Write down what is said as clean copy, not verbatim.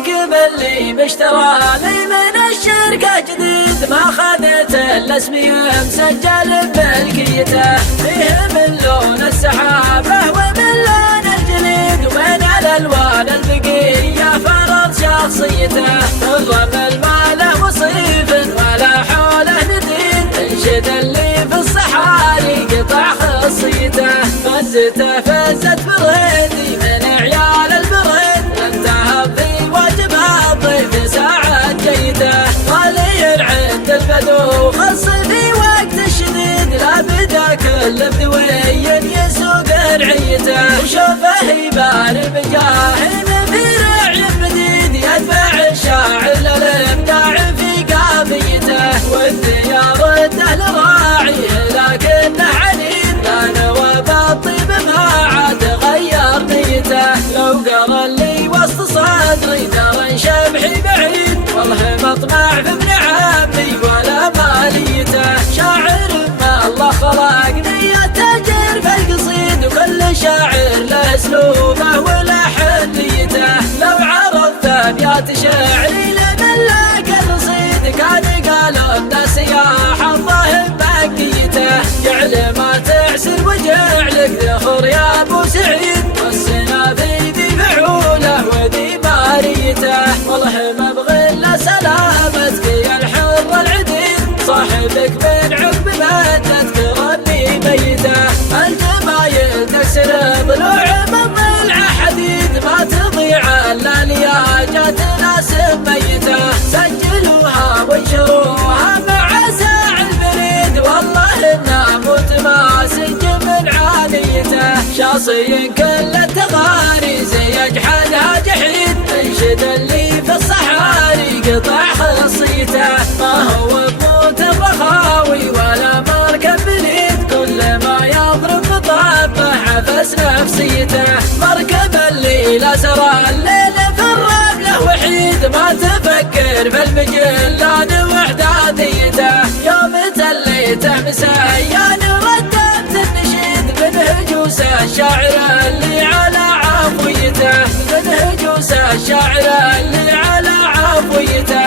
راكب اللي باشترى لي من الشركة جديد، ما خذت الا اسمي مسجل بملكيته، فيه من لون السحابة ومن لون الجليد، وبين الالوان البقية فرض شخصيته، الرمل ما له وصيف ولا حوله نديد، انشد اللي في الصحاري قطع خصيته، فزته فزت برهدي من عيال البرد، انتهى في واجب الضيف ساعة جيته، ولي العد البدو خص في وقت الشديد، لا بدا كل بدوي يسوق رعيته، وشوفه يبان بجاه في رعي جديد، يتبع الشاعر للابداع في قافيته، والديار الدهل راعيه لكنه عنيد، لا نوى بالطيب ما عاد غير نيته، لو قرا اللي وسط صدري درى شبحي بعيد، والله مطمع في ابن عمي ولا ماليته، شاعر ما الله خلقني يتاجر في القصيد، وكل شاعر له اسلوبه ولحنيته، لو عرضت ابيات شعري لملك الرصيد، كان قالوا الناس يا حظه بمكيته، جعل ما تعسر وجعلك ذخر يا ابو سعيد، والسنافي ذي فعوله وذي ماريته، والله ما ابغي الا سلامتك يا الحر العديد، صاحبك من عقب مدتك ربي ميته، الجمايل تكسر ضلوع من ضلع حديد، ما تضيع الا لياجات ناس ميته، سجلوها وانشروها مع ساع البريد، والله الناموت ماسك من عانيته، شاصي كل التغاريز يجحدها جحيد، انشد اللي في الصحاري قطع خصيته، ما هو بموت الرخاوي ولا مركب بليد، كل ما يضرب بطبه عفس نفسيته، مركب اللي لا سرى الليل في الرمله وحيد، ما تفكر في المجلان وحدانيته، يوم تليته مسيان ردمت النشيد، من هجوس الشاعر اللي على عفويته، من هجوس الشاعر اللي على عفويته.